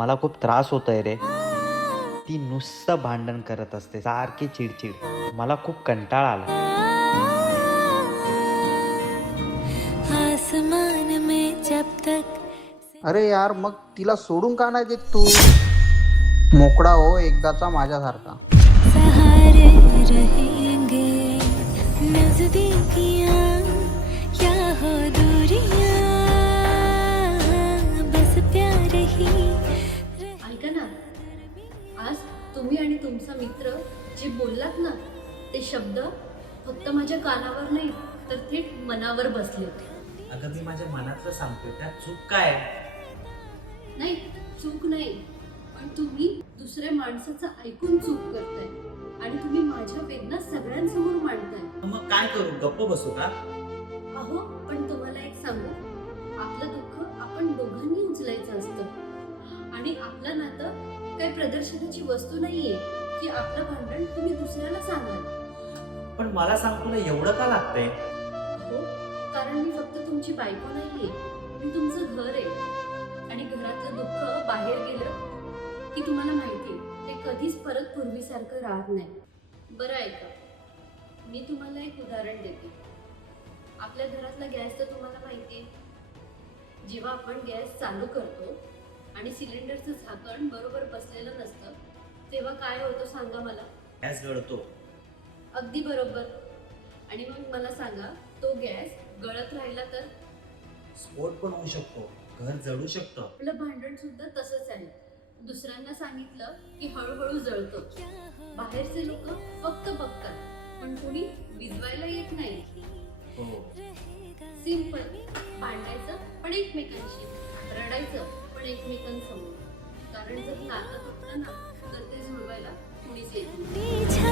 मला खूप त्रास होतोय रे. ती नुसतं भांडण करत असते, सारखी चिडचिड. मला खूप कंटाळा आला. आसमान में जब तक अरे यार, मग तिला सोडून का नाही देत तू? मोकळा हो एकदाचा माझ्यासारखा. सहारे रहेंगे, नजदीकियां या हो दूरियां, बस प्यार ही ऐका ना, आज तुम्ही आणि तुमचा मित्र जे बोललात ना, ते शब्द फक्त माझ्या कानावर नाही तर थेट मनावर बसले. अगं मी माझ्या मनातलं सांगतोय, त्यात चूक काय? नाही, चूक नाही, पण तुम्ही दुसऱ्या माणसाचं ऐकून चूक करताय आणि तुम्ही माझ्या वेदना सगळ्यांसमोर मांडताय. मग काय करू, गप्प बसू का? अहो, पण तुम्हाला एक सांगू, आपलं दुःख आपण दोघांनी उचलायचं असतं आणि आपलं नातं काही प्रदर्शनाची वस्तू नाहीये की आपलं भांडण तुम्ही दुसऱ्याला सांगाल. पण मला सांग, तुला एवढं का लागतंय? हो, कारण मी फक्त तुमची बायको नाहीये, मी तुमचं घर आहे आणि घरातलं दुःख बाहेर गेलं की तुम्हाला माहिती ते कधीच परत पूर्वीसारखं राहत नाही. बरं ऐका, मी तुम्हाला एक उदाहरण देते. आपल्या घरातला गॅस तर तुम्हाला माहिती आहे. जेव्हा आपण गॅस चालू करतो आणि सिलेंडरचं झाकण बरोबर बसलेलं नसतं तेव्हा काय होतं सांगा मला? गॅस गळतो. अगदी बरोबर. आणि मग मला सांगा, तो गॅस गळत राहिला तर? स्फोट पण होऊ शकतो, घर जळू शकतं. आपलं भांडण सुद्धा तसंच आहे. दुसऱ्यांना सांगितलं की हळूहळू जळतं. बाहेरचे लोक फक्त बघतात पण कोणी विजवायला येत नाही. हो. सिंपल. भांडायचं पण एकमेकांशी, रडायचं पण एकमेकांसमोर. कारण जर नातं तुटलं ना तर ते जुळवायला कुणीच येत नाही.